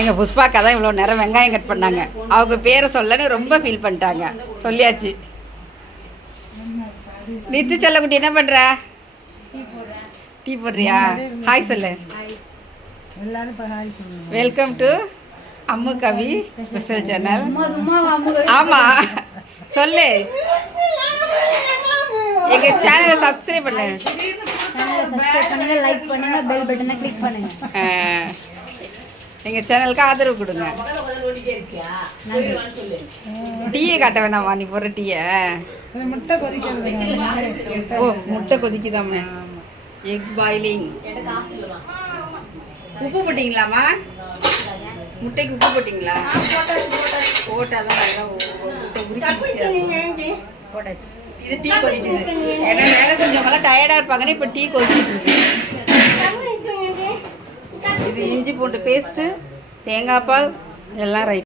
எங்கள் புஷ்பாக்கா தான் இவ்வளோ நேரம் வெங்காயம் கட் பண்ணாங்க. அவங்க பேரை சொல்லன்னு ரொம்ப ஃபீல் பண்ணிட்டாங்க. சொல்லியாச்சு. நித்து செல்லக்குட்டி என்ன பண்ணுற? டீ போடுறியா? ஹாய் சொல்லு. Welcome to Ammu Kavi special channel. ஆமாம் சொல்லு. எங்கள் சேனலை சப்ஸ்கிரைப் பண்ணு. லைக் பண்ணுங்க, பெல் பட்டனை கிளிக் பண்ணுங்க. எங்கள் சேனலுக்கு ஆதரவு கொடுங்க. டீயை காட்ட வேணாமா? நீ போடுற டீயை. முட்டை கொதிக்கிறது. ஓ முட்டை கொதிக்குதாமே. Egg boiling. உப்பு போட்டிங்களாம்மா? முட்டைக்கு உப்பு போட்டிங்களா? போட்டாதான் நல்லா முட்டை உரிச்சு போட்டாச்சு. இது டீ கொதிக்குது. ஏன்னா வேலை செஞ்சவங்களாம் டயர்டாக இருப்பாங்கன்னு இப்போ டீ கொதிச்சுட்டு இருக்கு. இது இஞ்சி பூண்டு பேஸ்ட்டு, தேங்காய் பால் எல்லாம் ரைட்.